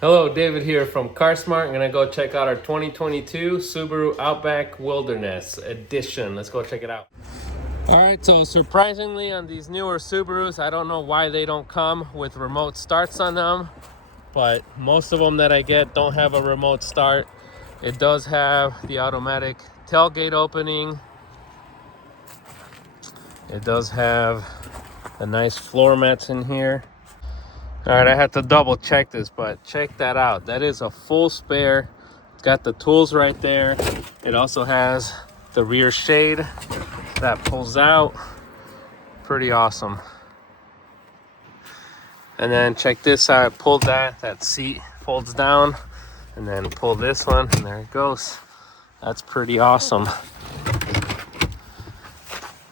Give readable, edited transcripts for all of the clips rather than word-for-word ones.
Hello, David here from CarSmart. I'm gonna go check out our 2022 Subaru Outback Wilderness Edition. Let's go check it out. All right, so surprisingly on these newer Subarus, I don't know why they don't come with remote starts on them, but most of them that I get don't have a remote start. It does have the automatic tailgate opening. It does have the nice floor mats in here. All right, I had to double check this, but check that out. That is a full spare. It's got the tools right there. It also has the rear shade that pulls out. Pretty awesome. And then check this out. Pull that seat folds down, and then pull this one, and there it goes. That's pretty awesome.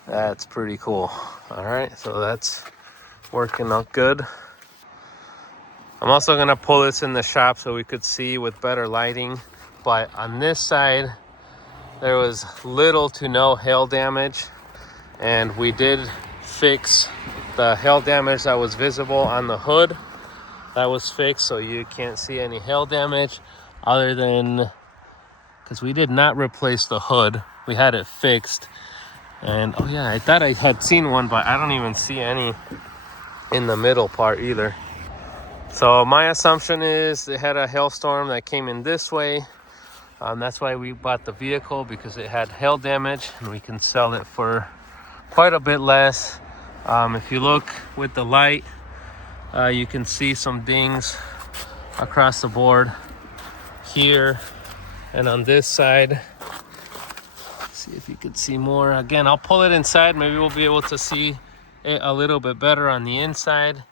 That's pretty cool. All right, so that's working out good. I'm also gonna pull this in the shop so we could see with better lighting. But on this side, there was little to no hail damage. And we did fix the hail damage that was visible on the hood. That was fixed, so you can't see any hail damage other than, because we did not replace the hood. We had it fixed. And oh yeah, I thought I had seen one, but I don't even see any in the middle part either. So my assumption is they had a hailstorm that came in this way. That's why we bought the vehicle, because it had hail damage, and we can sell it for quite a bit less. If you look with the light, you can see some dings across the board here and on this side. See if you could see more. Again, I'll pull it inside. Maybe we'll be able to see it a little bit better on the inside.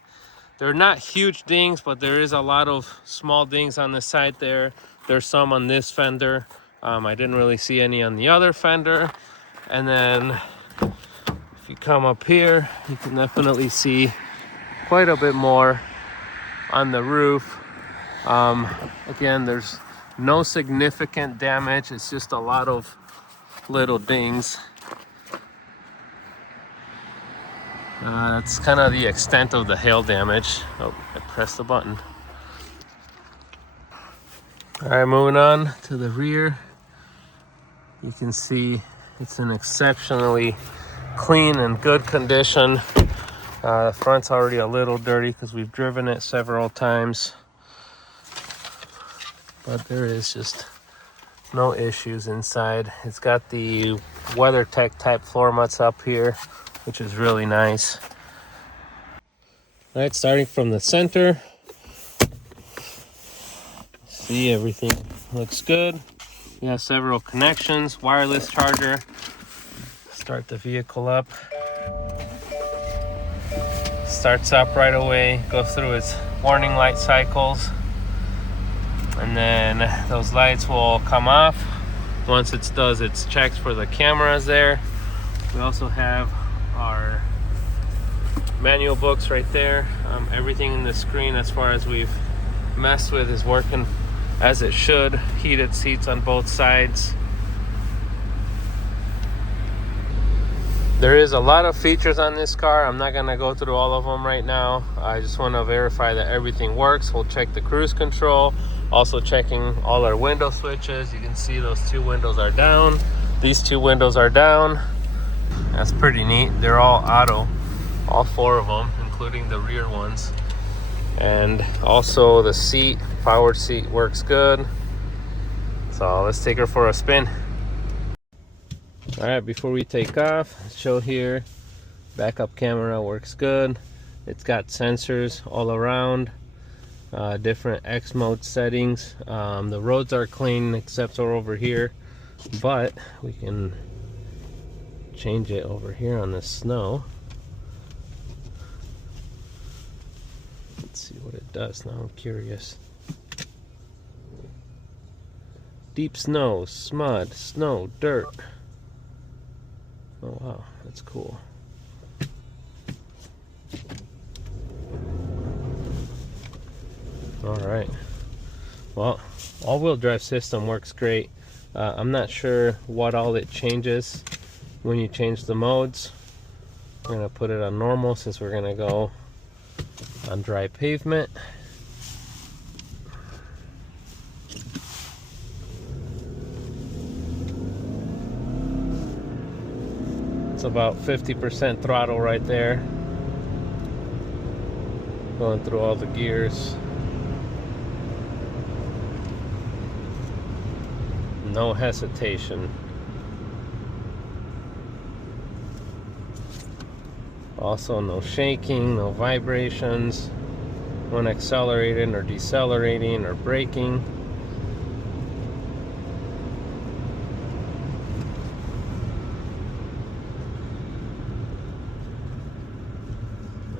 They're not huge dings, but there is a lot of small dings on the side there. There's some on this fender. I didn't really see any on the other fender. And then if you come up here, you can definitely see quite a bit more on the roof. Again, there's no significant damage. It's just a lot of little dings. That's kind of the extent of the hail damage. Oh, I pressed the button. All right, moving on to the rear. You can see it's in exceptionally clean and good condition. The front's already a little dirty because we've driven it several times. But there is just no issues inside. It's got the WeatherTech type floor mats up here, which is really nice. All right, starting from the center. See, everything looks good. We have several connections, wireless charger. Start the vehicle up. Starts up right away, goes through its warning light cycles. And then those lights will come off. Once it does its checks for the cameras there. We also have our manual books right there. Everything in the screen, as far as we've messed with, is working as it should. Heated seats on both sides. There is a lot of features on this car. I'm not gonna go through all of them right now. I just want to verify that everything works. We'll check the cruise control. Also checking all our window switches. You can see those two windows are down. These two windows are down. That's pretty neat. They're all auto, all four of them, including the rear ones. And also the seat, power seat, works good. So let's take her for a spin. All right, before we take off, show here, backup camera works good. It's got sensors all around, different X mode settings. The roads are clean except for over here, but we can change it over here on the snow. Let's see what it does now. I'm curious. Deep snow, mud, snow, dirt. Oh wow, that's cool. All right. Well, all-wheel drive system works great. I'm not sure what all it changes when you change the modes. I'm gonna put it on normal since we're gonna go on dry pavement. about 50% throttle right there. Going through all the gears. No hesitation. Also no shaking, no vibrations when accelerating or decelerating or braking.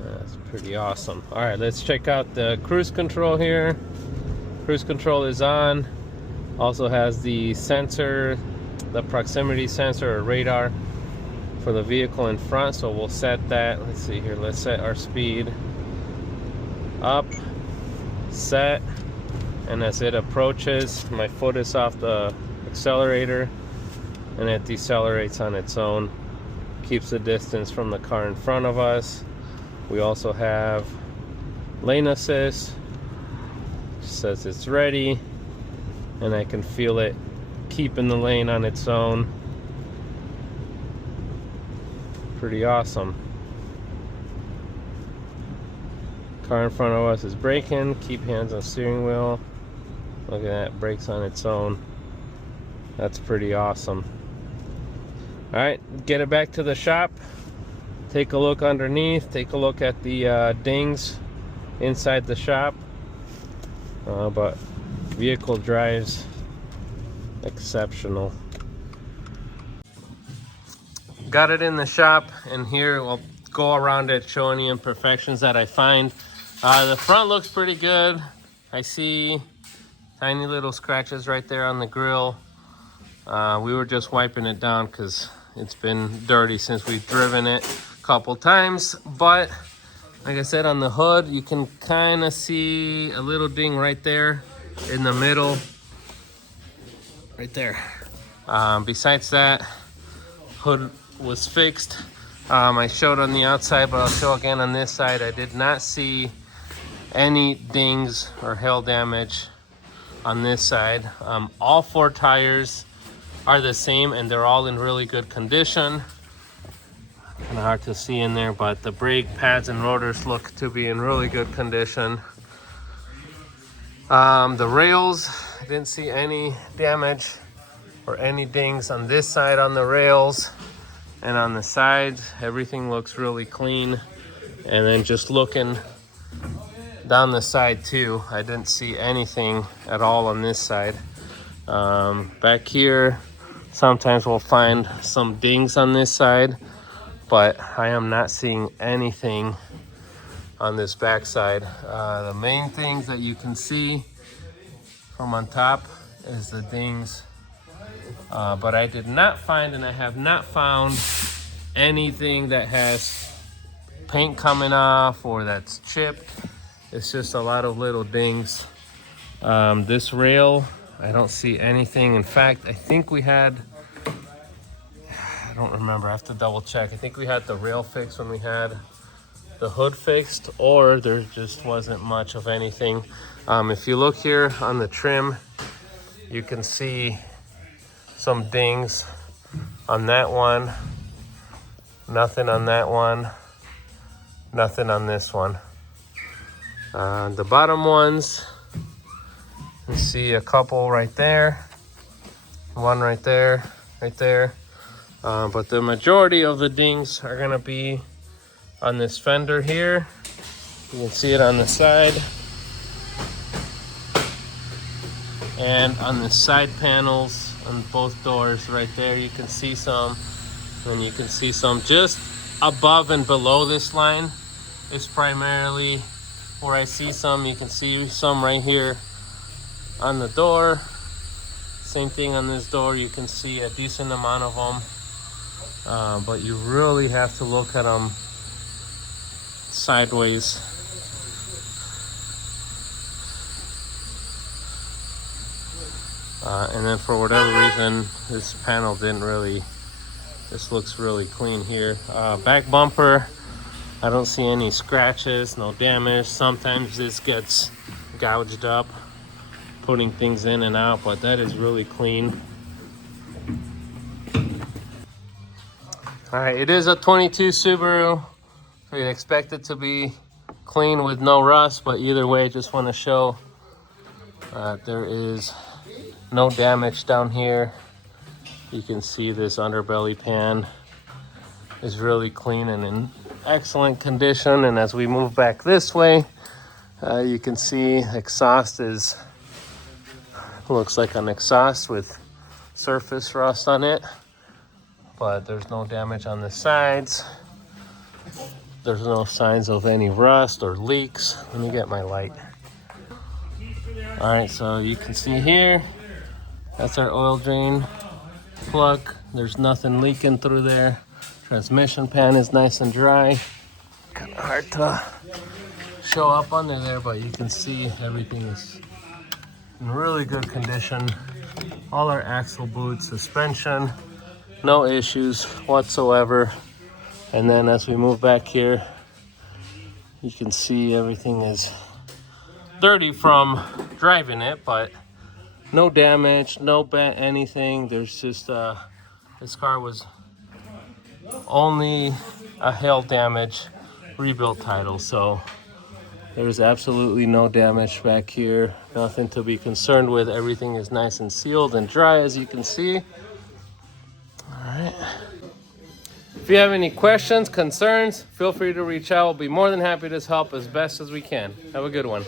That's pretty awesome. All right, let's check out the cruise control here. Cruise control is on. Also has the sensor, the proximity sensor or radar for the vehicle in front, so we'll set that. Let's see here, let's set our speed up, set, and as it approaches, my foot is off the accelerator and it decelerates on its own, keeps the distance from the car in front of us. We also have lane assist, says it's ready, and I can feel it keeping the lane on its own. Pretty awesome. Car in front of us is braking. Keep hands on steering wheel. Look at that, brakes on its own. That's pretty awesome. All right, get it back to the shop. Take a look underneath. Take a look at the dings inside the shop. But vehicle drives exceptional. Got it in the shop, and here we'll go around it, show any imperfections that I find. The front looks pretty good. I see tiny little scratches right there on the grill. We were just wiping it down because it's been dirty since we've driven it a couple times. But like I said, on the hood, you can kind of see a little ding right there in the middle. Right there. Besides that, hood was fixed. I showed on the outside, but I'll show again on this side. I did not see any dings or hail damage on this side. All 4 tires are the same and they're all in really good condition. Kind of hard to see in there, but the brake pads and rotors look to be in really good condition. The rails, I didn't see any damage or any dings on this side on the rails. And on the sides, everything looks really clean. And then just looking down the side too, I didn't see anything at all on this side. Back here, sometimes we'll find some dings on this side, but I am not seeing anything on this back side. The main things that you can see from on top is the dings. But I did not find, and I have not found anything that has paint coming off or that's chipped. It's just a lot of little dings. This rail, I don't see anything. In fact, I think we had, I don't remember, I have to double check. I think we had the rail fixed when we had the hood fixed, or there just wasn't much of anything. If you look here on the trim, you can see some dings on that one. Nothing on that one. Nothing on this one. The bottom ones, you see a couple right there. One right there, right there. But the majority of the dings are gonna be on this fender here. You can see it on the side. And on the side panels on both doors right there, you can see some. And you can see some just above and below this line is primarily where I see some. You can see some right here on the door. Same thing on this door. You can see a decent amount of them. But you really have to look at them sideways. And then for whatever reason, this panel didn't really, this looks really clean here. Back bumper, I don't see any scratches, no damage. Sometimes this gets gouged up, putting things in and out, but that is really clean. All right, it is a 22 Subaru. We expect it to be clean with no rust, but either way, just want to show there is no damage down here. You can see this underbelly pan is really clean and in excellent condition. And as we move back this way, you can see exhaust looks like an exhaust with surface rust on it, but there's no damage on the sides. There's no signs of any rust or leaks. Let me get my light. All right, so you can see here, that's our oil drain plug. There's nothing leaking through there. Transmission pan is nice and dry. Kind of hard to show up under there, but you can see everything is in really good condition. All our axle boots, suspension, no issues whatsoever. And then as we move back here, you can see everything is dirty from driving it, but no damage, no bent anything. There's just this car was only a hail damage rebuilt title, so there's absolutely no damage back here, nothing to be concerned with. Everything is nice and sealed and dry, as you can see. All right. If you have any questions, concerns, feel free to reach out. We'll be more than happy to help as best as we can. Have a good one.